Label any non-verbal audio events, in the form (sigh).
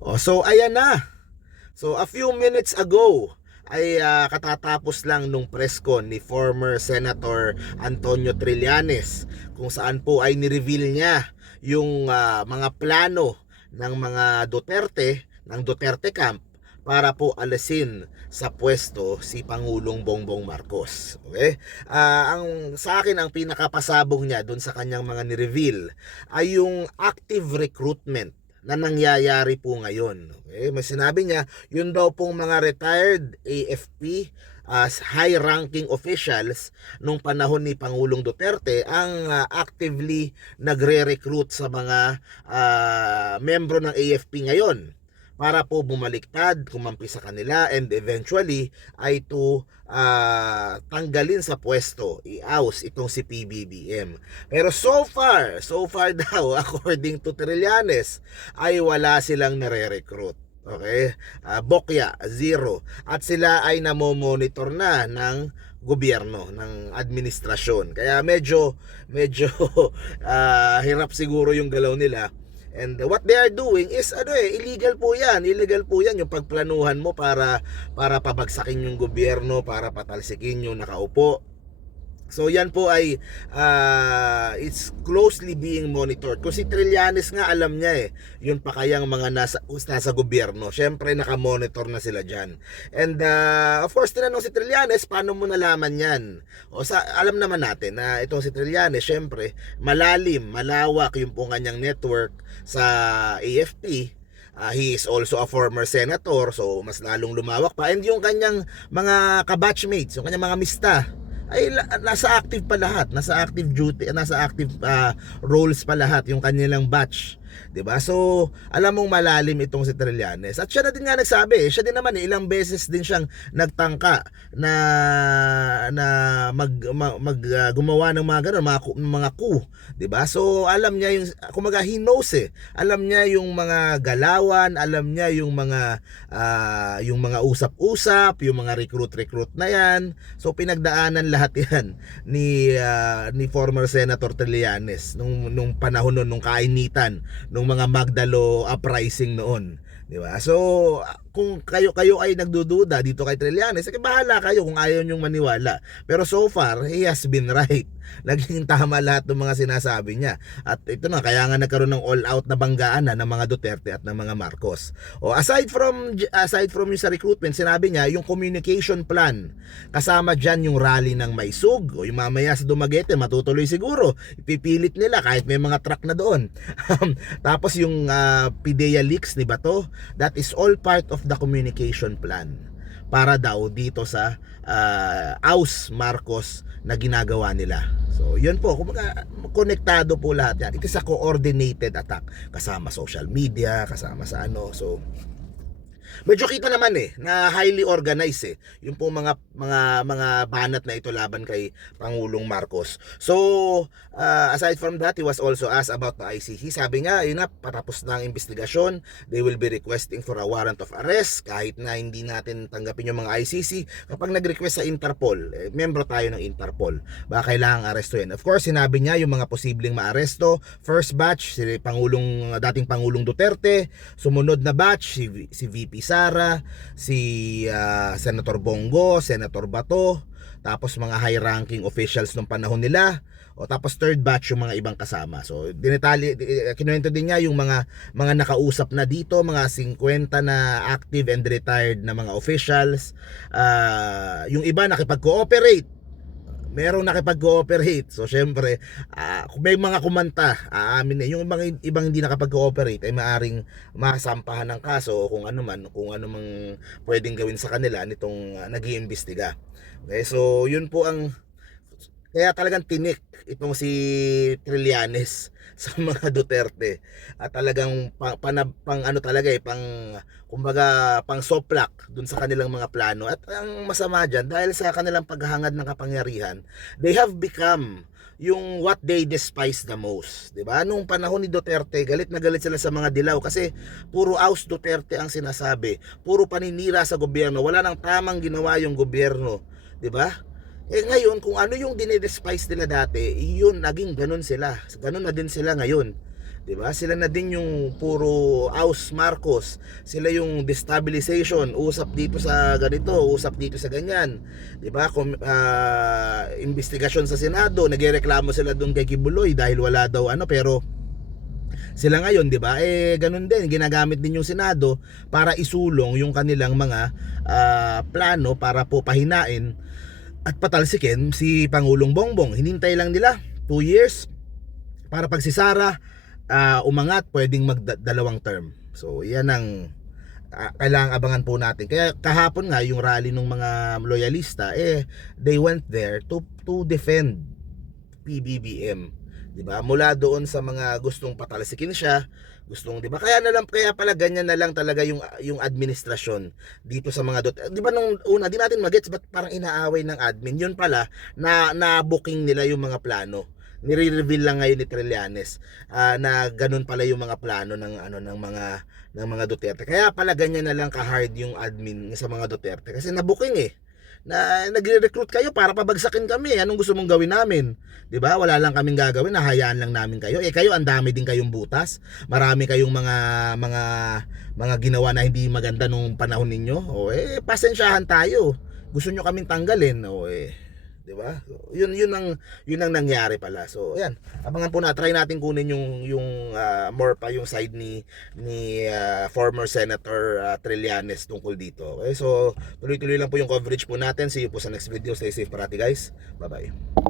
Oh, so ayan na. So a few minutes ago ay ah, katatapos lang nung press con ni former Senator Antonio Trillanes kung saan po ay nireveal niya yung ah, mga plano ng mga Duterte ng Duterte camp para po alisin sa pwesto si Pangulong Bongbong Marcos. Okay? Ah, ang sa akin ang pinakapasabog niya doon sa kanyang mga ni-reveal ay yung active recruitment na nangyayari po ngayon. Okay? May sinabi niya, yun daw pong mga retired AFP as high-ranking officials nung panahon ni Pangulong Duterte ang ah, actively nagre-recruit sa mga ah, membro ng AFP ngayon para po bumaliktad, kumampi sa kanila and eventually ay to ah, tanggalin sa pwesto, i-oust itong si PBBM. Pero so far, so far (laughs) daw, according to Trillanes, ay wala silang nare-recruit. Okay? Ah, bokya, zero. At sila ay namomonitor na ng gobyerno, ng administrasyon. Kaya medyo, medyo (laughs) ah, hirap siguro yung galaw nila. And what they are doing is ano eh illegal po 'yan. Illegal po 'yan yung pagplanuhan mo para para pabagsakin yung gobyerno, para patalsikin yung nakaupo. So yan po ay ah, it's closely being monitored. Kung si Trillanes nga alam niya eh, yun pa kayang mga nasa, nasa gobyerno. Siyempre nakamonitor na sila dyan. And ah, of course tinanong si Trillanes, paano mo nalaman yan? O sa, alam naman natin na itong si Trillanes, siyempre malalim, malawak yung po kanyang network sa AFP. Ah, he is also a former senator so mas lalong lumawak pa and yung kanyang mga kabatchmates yung kanyang mga mista ay nasa active pa lahat, nasa active duty, nasa active ah, roles pa lahat yung kanilang batch. Ba? So, alam mong malalim itong si Trillanes. At siya na din nga nagsabi, eh, siya din naman eh, ilang beses din siyang nagtangka na na mag, mag, mag, ah, gumawa ng mga ganun, mga, mga coup, 'di ba? So, alam niya yung kumaga he knows eh. Alam niya yung mga galawan, alam niya yung mga ah, yung mga usap-usap, yung mga recruit-recruit na 'yan. So, pinagdaanan lahat (laughs) 'yan ni ah, ni former Senator Trillanes nung nung panahon nun, nung kainitan nung mga Magdalo uprising noon. Di ba? So, kung kayo kayo ay nagdududa dito kay Trillanes, eh, bahala kayo kung ayaw nyong maniwala. Pero so far, he has been right. (laughs) Naging tama lahat ng mga sinasabi niya. At ito na, kaya nga nagkaroon ng all-out na banggaan na ng mga Duterte at ng mga Marcos. O aside from aside from yung sa recruitment, sinabi niya yung communication plan. Kasama diyan yung rally ng Maisug o yung mamaya sa Dumaguete matutuloy siguro. Ipipilit nila kahit may mga truck na doon. (laughs) Tapos yung ah, PIDEA leaks ni Bato, that is all part of the communication plan para daw dito sa uh, Aus Marcos na ginagawa nila. So, yun po, konektado po lahat yan. It is a coordinated attack. Kasama social media, kasama sa ano. So, medyo kita naman eh na highly organized eh yung po mga mga mga banat na ito laban kay Pangulong Marcos. So, uh, aside from that, he was also asked about the ICC. Sabi nga, yun na, patapos na ang investigasyon. They will be requesting for a warrant of arrest kahit na hindi natin tanggapin yung mga ICC. Kapag nag-request sa Interpol, eh, membro tayo ng Interpol. Baka kailangang aresto yan. Of course, sinabi niya yung mga posibleng maaresto. First batch, si Pangulong, dating Pangulong Duterte. Sumunod na batch, si, si VP Sara, si ah, Senator Bongo, Senator Bato, tapos mga high-ranking officials nung panahon nila. O tapos third batch yung mga ibang kasama. So dinetali eh, kinuwento din niya yung mga mga nakausap na dito, mga 50 na active and retired na mga officials. Ah, yung iba nakipag-cooperate merong nakipag-cooperate. So, syempre, kung may mga kumanta, aamin na. Yung mga ibang hindi nakapag-cooperate ay maaring masampahan ng kaso o kung ano man, kung ano mang pwedeng gawin sa kanila nitong uh, nag-iimbestiga. Okay, so yun po ang kaya talagang tinik itong si Trillanes (laughs) sa mga Duterte at talagang pang, pang, pang ano talaga eh pang kumbaga pang soplak dun sa kanilang mga plano at ang masama dyan dahil sa kanilang paghangad ng kapangyarihan they have become yung what they despise the most, 'di ba? Nung panahon ni Duterte, galit na galit sila sa mga dilaw kasi puro aus Duterte ang sinasabi, puro paninira sa gobyerno, wala nang tamang ginawa yung gobyerno, 'di ba? Eh ngayon, kung ano yung dinidespise nila dati, yun, naging ganun sila. Ganun na din sila ngayon. 'Di ba? Sila na din yung puro Aus Marcos. Sila yung destabilization, usap dito sa ganito, usap dito sa ganyan. 'Di ba? Kung ah, investigasyon sa Senado, nagrereklamo sila doon kay Kibuloy dahil wala daw ano pero sila ngayon, 'di ba? Eh ganun din, ginagamit din yung Senado para isulong yung kanilang mga ah, plano para po pahinain at patalsikin si Pangulong Bongbong. Hinintay lang nila 2 years para pag si Sara ah, umangat, pwedeng magdalawang term. So, yan ang ah, kailangang abangan po natin. Kaya kahapon nga yung rally ng mga loyalista eh they went there to to defend PBBM. 'Di ba? Mula doon sa mga gustong patalsikin siya, gustong 'di ba? Kaya na lang kaya pala ganyan na lang talaga yung yung administrasyon dito sa mga dot. 'Di ba nung una di natin magets ba't parang inaaway ng admin? Yun pala na na booking nila yung mga plano. Nire-reveal lang ngayon ni Trillanes ah, na ganun pala yung mga plano ng ano ng mga ng mga Duterte. Kaya pala ganyan na lang ka-hard yung admin sa mga Duterte kasi na-booking eh na nagre-recruit kayo para pabagsakin kami. Anong gusto mong gawin namin? 'Di ba? Wala lang kaming gagawin, nahayaan lang namin kayo. Eh kayo ang dami din kayong butas. Marami kayong mga mga mga ginawa na hindi maganda nung panahon ninyo. O eh pasensyahan tayo. Gusto nyo kaming tanggalin. O eh 'di ba? So, yun yun ang yun ang nangyari pala. So, ayan. Abangan po na try natin kunin yung yung ah, more pa yung side ni ni ah, former Senator ah, Trillanes tungkol dito. Okay? So, tuloy-tuloy lang po yung coverage po natin. See you po sa next video. Stay safe parati, guys. Bye-bye.